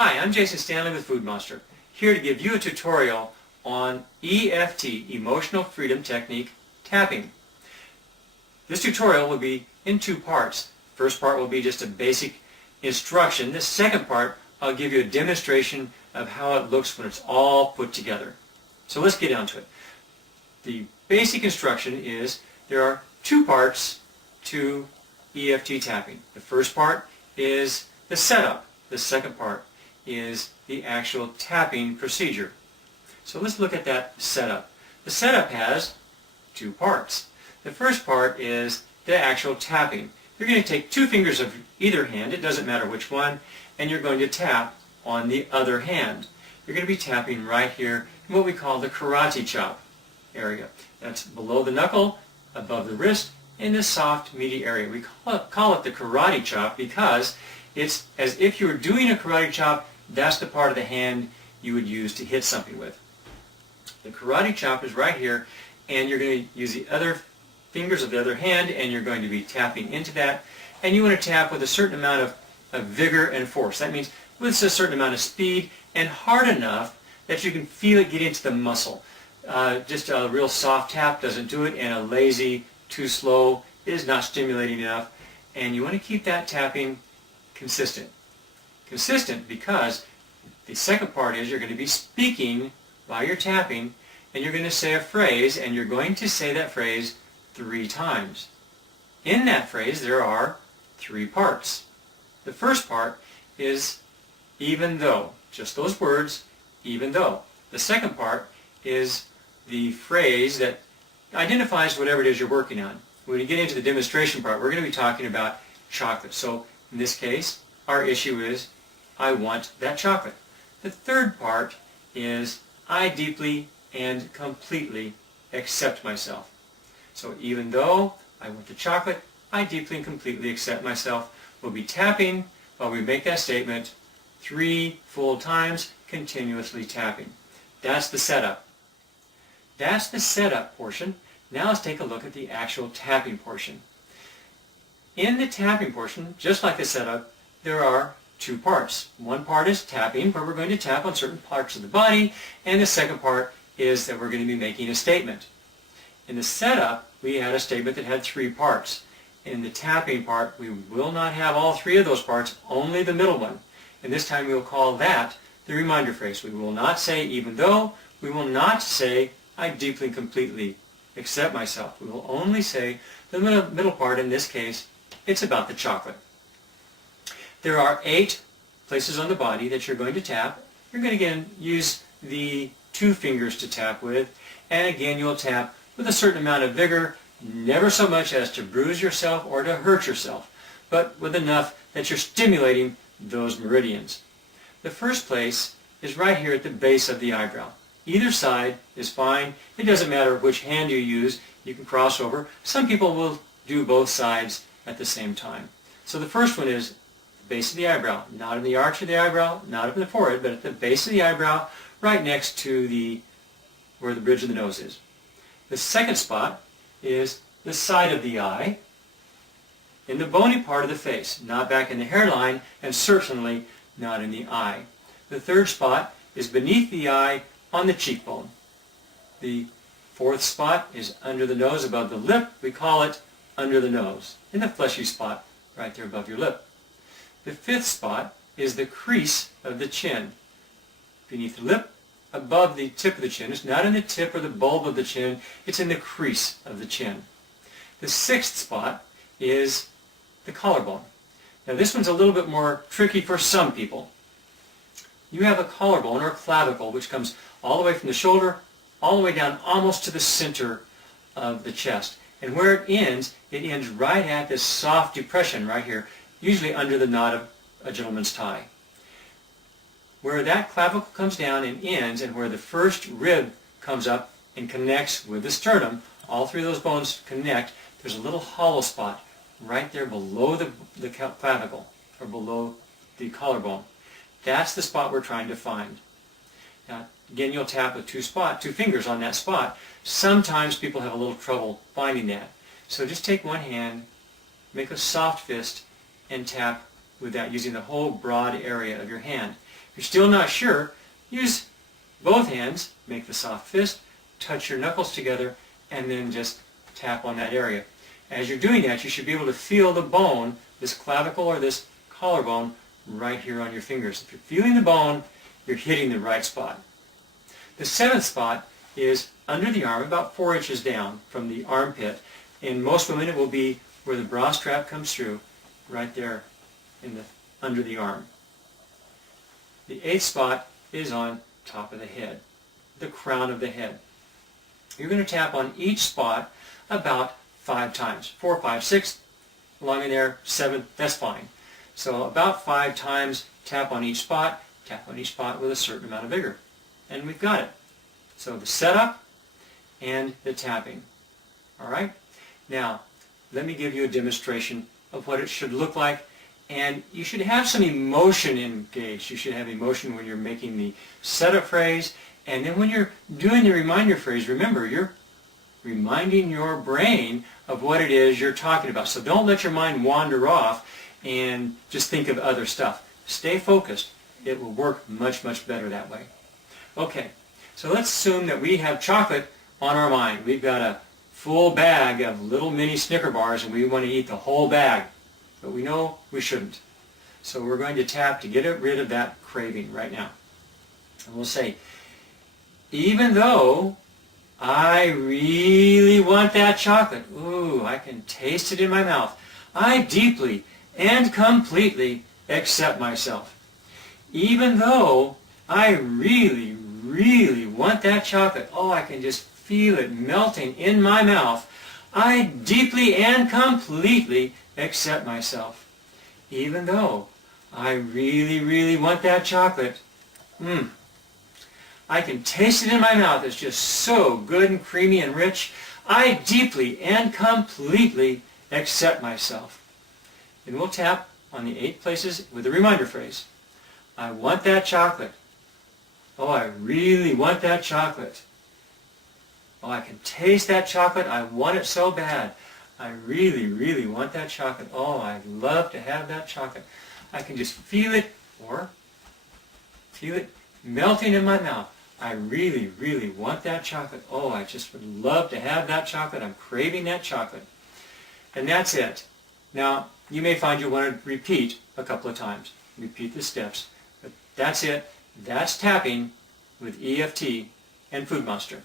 Hi, I'm Jason Stanley with Food Monster, here to give you a tutorial on EFT, Emotional Freedom Technique tapping. This tutorial will be in two parts. First part will be just a basic instruction. The second part, I'll give you a demonstration of how it looks when it's all put together. So let's get down to it. The basic instruction is there are two parts to EFT tapping. The first part is the setup. The second part is the actual tapping procedure. So let's look at that setup. The setup has two parts. The first part is the actual tapping. You're going to take two fingers of either hand, it doesn't matter which one, and you're going to tap on the other hand. You're going to be tapping right here in what we call the karate chop area. That's below the knuckle, above the wrist, in the soft, meaty area. We call it the karate chop because it's as if you were doing a karate chop. That's the part of the hand you would use to hit something with. The karate chop is right here, and you're going to use the other fingers of the other hand, and you're going to be tapping into that. And you want to tap with a certain amount of vigor and force. That means with a certain amount of speed and hard enough that you can feel it get into the muscle. Just a real soft tap doesn't do it, and a lazy, too slow is not stimulating enough. And you want to keep that tapping consistent. Consistent because the second part is you're going to be speaking while you're tapping, and you're going to say a phrase, and you're going to say that phrase 3 times. In that phrase there are 3 parts. The first part is even though, just those words, even though. The second part is the phrase that identifies whatever it is you're working on. When we get into the demonstration part, we're going to be talking about chocolate. So in this case, our issue is I want that chocolate. The third part is I deeply and completely accept myself. So even though I want the chocolate, I deeply and completely accept myself. We'll be tapping while we make that statement 3 full times, continuously tapping. That's the setup. That's the setup portion. Now let's take a look at the actual tapping portion. In the tapping portion, just like the setup, there are 2 parts. One part is tapping, where we're going to tap on certain parts of the body, and the second part is that we're going to be making a statement. In the setup, we had a statement that had 3 parts. In the tapping part, we will not have all 3 of those parts, only the middle one. And this time we will call that the reminder phrase. We will not say even though, we will not say I deeply and completely accept myself. We will only say the middle part. In this case, it's about the chocolate. There are 8 places on the body that you're going to tap. You're going to again use the 2 fingers to tap with, and again you'll tap with a certain amount of vigor, never so much as to bruise yourself or to hurt yourself, but with enough that you're stimulating those meridians. The first place is right here at the base of the eyebrow. Either side is fine. It doesn't matter which hand you use. You can cross over. Some people will do both sides at the same time. So the first one is the base of the eyebrow, not in the arch of the eyebrow, not up in the forehead, but at the base of the eyebrow, right next to where the bridge of the nose is. The second spot is the side of the eye, in the bony part of the face, not back in the hairline, and certainly not in the eye. The third spot is beneath the eye on the cheekbone. The fourth spot is under the nose above the lip. We call it under the nose, in the fleshy spot right there above your lip. The fifth spot is the crease of the chin, beneath the lip, above the tip of the chin. It's not in the tip or the bulb of the chin, it's in the crease of the chin. The sixth spot is the collarbone. Now this one's a little bit more tricky for some people. You have a collarbone or clavicle which comes all the way from the shoulder all the way down almost to the center of the chest. And where it ends right at this soft depression right here, usually under the knot of a gentleman's tie. Where that clavicle comes down and ends, and where the first rib comes up and connects with the sternum, all 3 of those bones connect, there's a little hollow spot right there below the clavicle, or below the collarbone. That's the spot we're trying to find. Now, again, you'll tap with 2 fingers on that spot. Sometimes people have a little trouble finding that. So just take one hand, make a soft fist, and tap with that using the whole broad area of your hand. you're still not sure, use both hands, make the soft fist, touch your knuckles together, and then just tap on that area. As you're doing that, you should be able to feel the bone, this clavicle or this collarbone, right here on your fingers. If you're feeling the bone, you're hitting the right spot. The seventh spot is under the arm, about 4 inches down from the armpit. In most women, it will be where the bra strap comes through, right there under the arm. The eighth spot is on top of the head, the crown of the head. You're going to tap on each spot about 5 times. 4, 5, 6, along in there, 7, that's fine. So about 5 times, tap on each spot with a certain amount of vigor. And we've got it. So the setup and the tapping. All right? Now, let me give you a demonstration of what it should look like. And you should have some emotion engaged. You should have emotion when you're making the setup phrase. And then when you're doing the reminder phrase, remember, you're reminding your brain of what it is you're talking about. So don't let your mind wander off and just think of other stuff. Stay focused. It will work much, much better that way. Okay, so let's assume that we have chocolate on our mind. We've got a full bag of little mini Snicker bars and we want to eat the whole bag. But we know we shouldn't. So we're going to tap to get rid of that craving right now. And we'll say, even though I really want that chocolate, ooh, I can taste it in my mouth, I deeply and completely accept myself. Even though I really, really want that chocolate, oh, I can just feel it melting in my mouth, I deeply and completely accept myself. Even though I really, really want that chocolate, I can taste it in my mouth. It's just so good and creamy and rich. I deeply and completely accept myself. And we'll tap on the 8 places with a reminder phrase. I want that chocolate. Oh, I really want that chocolate. Oh, I can taste that chocolate. I want it so bad. I really, really want that chocolate. Oh, I'd love to have that chocolate. I can just feel it, or feel it melting in my mouth. I really, really want that chocolate. Oh, I just would love to have that chocolate. I'm craving that chocolate. And that's it. Now, you may find you want to repeat a couple of times. Repeat the steps. But that's it. That's tapping with EFT and Food Monster.